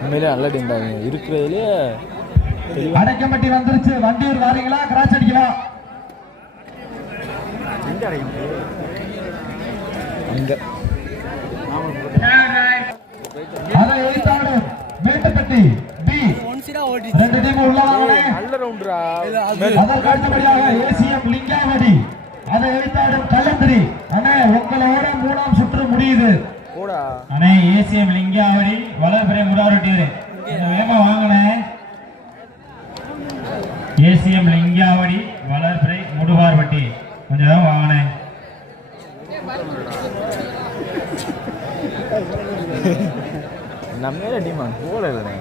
உண்மையிலே நல்ல டீம் தான் இருக்கிறதுலேயே தெளிவாக அடைக்கம்பட்டி வந்துருச்சு. வண்டியூர் வாரீங்களா? கிராஸ் அடிக்கலாம் அங்கே. அதை எதிர்த்தாடு மேட்டுப்பட்டி பி ரெண்டு டீம் உள்ள வாங்களே நல்ல ரவுண்டரா அதற்கு அடுத்தபடியாக ஏசிஎம் லிங்காவடி. அதை எதிர்த்தாடும் கல்லந்திரி. அண்ணே உங்களோட மூணாம் சுற்று முடியுது. போடா. அண்ணே ஏசிஎம் லிங்காவடி வளர்பிறை முடாவட்டி வேகமா வாங்கினே ஏசிஎம் லிங்காவடி வளர்பிறை முடுவார்பட்டி. கொஞ்சம் வேகமா வாங்கினேன் நம்ம டீம் இல்லைண்ணே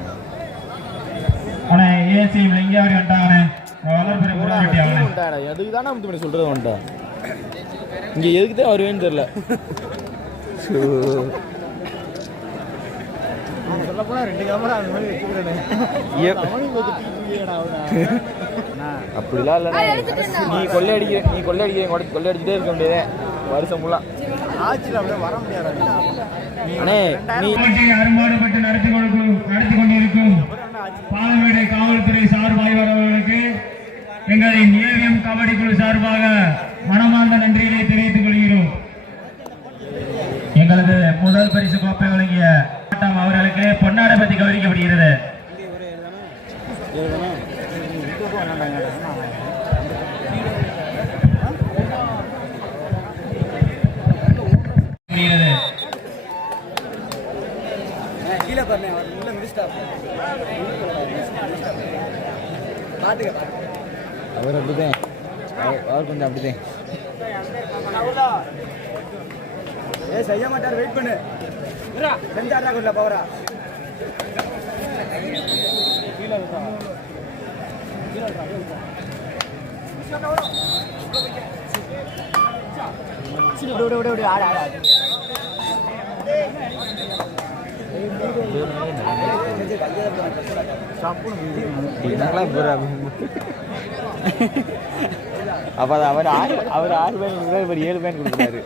அண்ணே ஏசிஎம் லிங்காவடி வந்துட்டாங்கண்ணே. வளர்பிறை முடுவார்பட்டி அவனே எதுக்கு தானே முத்து பண்ணி சொல்கிறது வந்துட்டான் இங்கே எதுக்கு தான் வருவேன்னு தெரில அப்படிலாம் இல்லை நீ கொள்ளை அடிக்கிற நீ கொள்ளை அடிக்கிற கொள்ளை அடிச்சுட்டே இருக்க முடியாது வருஷம் ஃபுல்லாக அண்ணே. நீ போட்டி அரும்பாடுபட்டு நடத்தி கொடுக்கும் நடத்தி கொண்டிருக்கும் பாலமேடு காவல்துறை சார்பாய்வர்களுக்கு எங்களின் ஏவிஎம் கபடி குழு சார்பாக மனமார்ந்த நன்றிகளை தெரிவித்துக் எங்களது முதல் பரிசு கோப்பை வழங்கிய அவர்களுக்கு பொன்னாடை பற்றி கௌரவிக்கப்படுகிறது. அவர் அப்படிதான். அவர் அவர் கொஞ்சம் அப்படிதான். ஏ செய்ய மாட்டார் வெயிட் பண்ணு. செஞ்சாரா கொள்ள பவரா அது அவர் ஆறு அவர் ஆறு பேர் இவர் ஏழு பேர் கொடுக்குறாரு.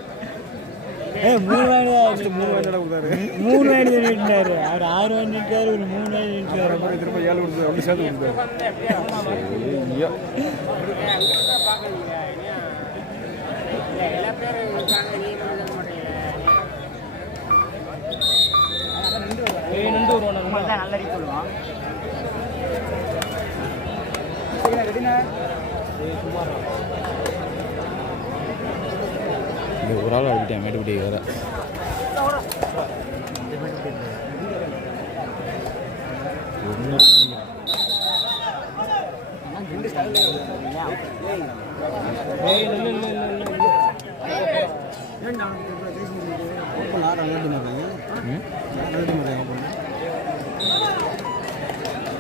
மூணு வேணு மூணு கொடுத்தாரு மூணு நின்றாரு அவர் ஆறு வேணு நின்றாரு ஒரு மூணு வேணு நின்றாரு திரும்ப ஏழு கொடுத்தாரு அப்படி சேர்த்து கொடுத்தாரு நல்ல சொல்லுவான் அடிக்கிட்டேன் மேட்டுப்பட்டி வேற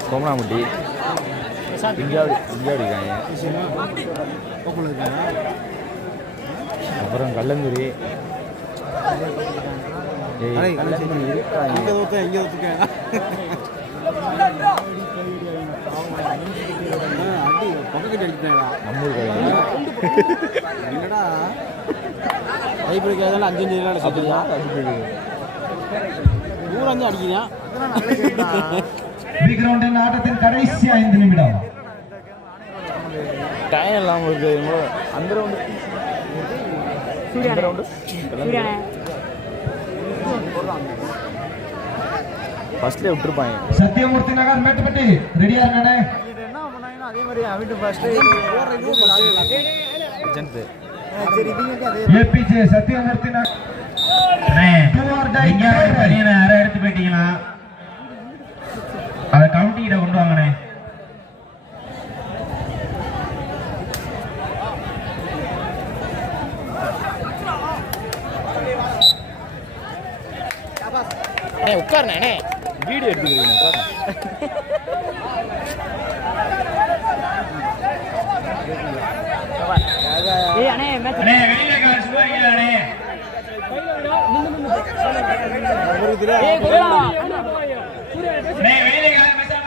கோமனாமுட்டி இந்தியாவில் இந்தியா அடிக்காங்க அப்புறம் கல்லங்குரி என்னடா? கைப்பிடிக்காதால அஞ்சு அஞ்சு நாள் சுத்துறியா ஊரஞ்சு அடிக்கிறியா பி கிரவுண்டின் ஆட்டத்தின் கடைசி ஐந்து நிமிடம். டைம் இல்லாமல் இருக்கு அந்த ரவுண்டு ஃபர்ஸ்ட்லேயே விட்டுருப்பாங்க. சத்தியமூர்த்தி நகர் மேட்டுப்பட்டி. ரெடியா இருக்கானே? அதே மாதிரி அவன்ட்டு ஃபர்ஸ்ட் அதே ஏபிஜே சத்தியமூர்த்தி நகர் நீங்க பணியனை யாரை எடுத்து போயிட்டீங்களா? அதை கவுண்டிகிட்ட கொண்டு வாங்கண்ணே அண்ணே உட்காருண்ணே அண்ணே வீடியோ எடுத்துக்கிறீங்க உட்காருண்ணே அண்ணே வெளியில காசு போறீங்களா அண்ணே அண்ணே வெளியில காசு பேசாம இருங்கண்ணே மேட்ச் முடிய போறேன் உங்களுக்கு பேசாம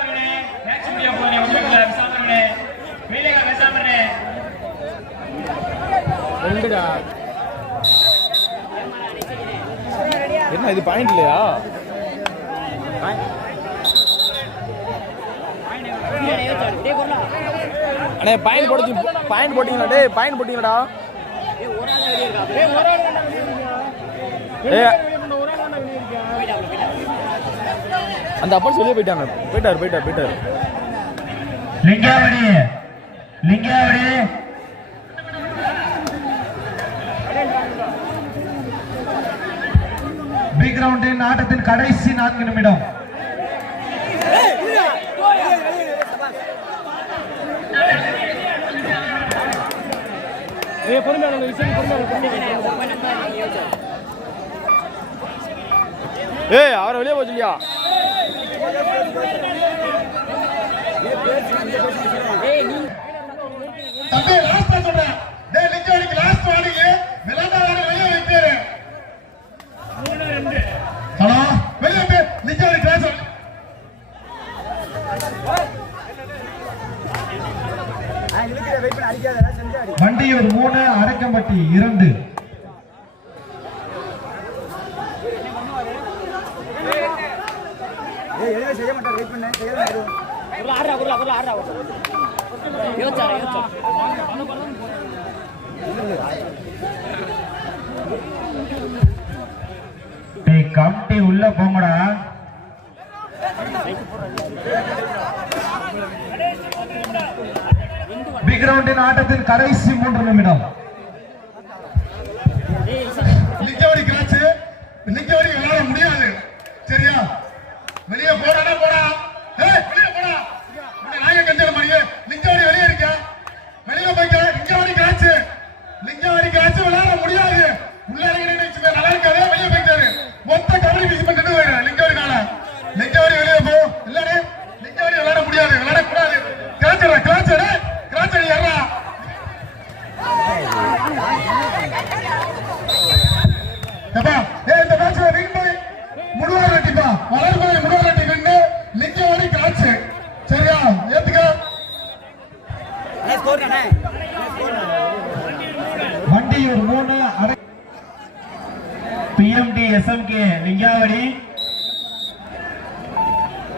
இருங்கண்ணே. வெளியில காசு பேசாம இருங்கண்ணே. என்ன இது பாயிண்ட் இல்லையா? அண்ணே பாயிண்ட் போட்டு பாயிண்ட் போட்டிங்களா டே பாயிண்ட் போட்டிங்களாடா? அந்த அப்பா சொல்லி போயிட்டாங்க. போயிட்டாரு போயிட்டாரு போயிட்டாரு. லிங்காவடி லிங்காவடி. பி கிரவுண்டின் ஆட்டத்தின் கடைசி நான்கு நிமிடம். ஏய் அவரை வெளியே போச்சு இல்லையா தம்பி டேய் கமிட்டி உள்ள போங்கடா. பி கிரவுண்டின் ஆட்டத்தின் கடைசி மூன்று நிமிடம்.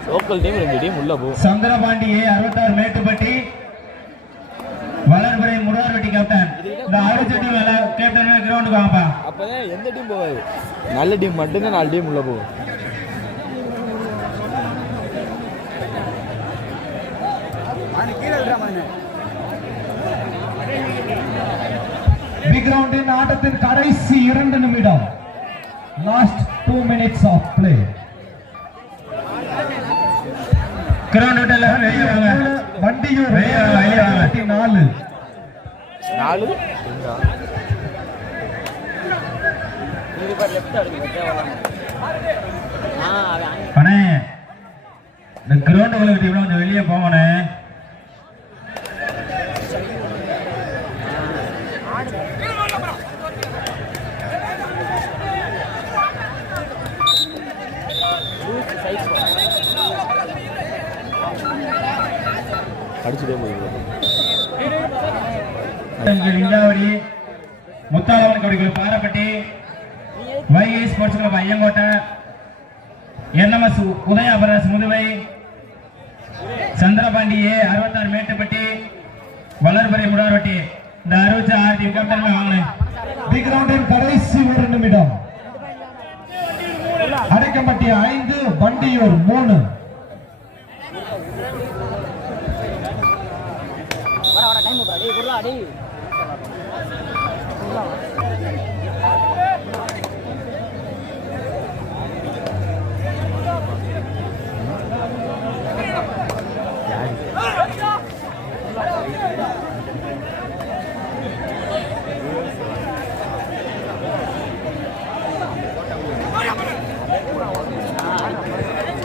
லோக்கல் டீம் ரெண்டு டீம் உள்ள போ. சந்திரபாண்டி ஏ அறுபத்தாறு மேட்டுப்பட்டி வளர்புரை முருகார்வட்டி கேப்டன் இந்த அறுபத்தி டீம் கேப்டன் கிரவுண்டுக்கு வாங்கப்பா அப்பதான் எந்த டீம் போகாது? நல்ல டீம் மட்டும்தான் நாலு டீம் உள்ள போகும் பி கிரவுண்டின் ஆட்டத்தின் கடைசி இரண்டு நிமிடம். Last two minutes of play Vandiyur வெளியே வாங்க. நாலு. நாலு? இந்த கிரவுண்ட் விட்டு இவ்வளவு கொஞ்சம் வெளியே போங்கண்ணே. அடிச்சுட்டே போயிடுவோம் Lingavadi முத்தாளவன் Parapatti. Vaigai sports club Ayyangottai. NMS உதயாபரஸ் முதுவை. சந்திரபாண்டியே ஏ அறுபத்தாறு மேட்டுப்பட்டி வளர்பறை முடார்பட்டி. இந்த அறுபத்தி ஆறு டீம் கேப்டன் வாங்கினேன். பி கிரவுண்டின் கடைசி ஒரு நிமிடம். அடைக்கப்பட்டி ஐந்து வண்டியூர் மூணு.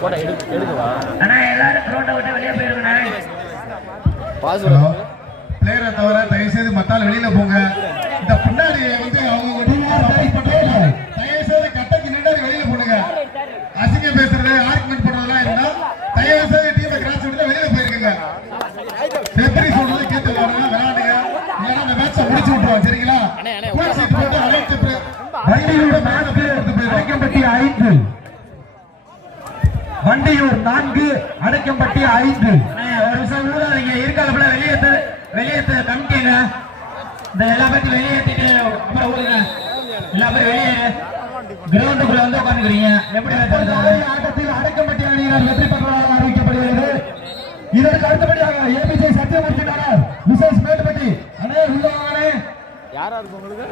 போட்டா எடு எடுக்கவா? எல்லாரும் போயிருக்கேன் பாஸ்வேர்டு பிளேயரை தவிர தயவு செய்து மத்தால வெளியில போங்க. இந்த பின்னாடி வந்து அவங்க தயவு செய்து கட்டக்கு நின்றாடி வெளியில போடுங்க. அசிங்கம் பேசுறது ஆர்குமெண்ட் பண்றதெல்லாம் இருந்தா தயவு செய்து டீமை கிராஸ் விட்டு வெளியில போயிருக்கீங்க. ரெஃபரி சொல்றது கேட்டு விளையாடுங்க விளையாடுங்க. இல்லைன்னா இந்த மேட்சை முடிச்சு விட்டுருவோம் சரிங்களா? கோல் சீட் போட்டு அனைத்து வண்டியூர் நான்கு அடைக்கம்பட்டி ஐந்து. வண்டியூர் நான்கு அடைக்கம்பட்டி ஐந்து. ஒரு நிமிஷம் இருக்கால வெளியே வெளியேற்ற கமிட்டிங்க இந்த எல்லா பேர்த்தையும் வெளியேற்றிட்டு அப்புறம் விடுங்க எல்லா பேரும் வெளியே. கிரவுண்டுக்குள்ள வந்து உட்காந்துக்கிறீங்க எப்படி ஆட்டத்தில் அடக்கம்பட்டி அணியினர் வெற்றி பெற்றதாக அறிவிக்கப்படுகிறது. இதற்கு அடுத்தபடியாக ஏபிஜே சத்தியமூர்த்தி நகர் விசேஷ் மேட்டுப்பட்டி அண்ணே உள்ள வாங்கண்ணே யாரா இருக்கு உங்களுக்கு?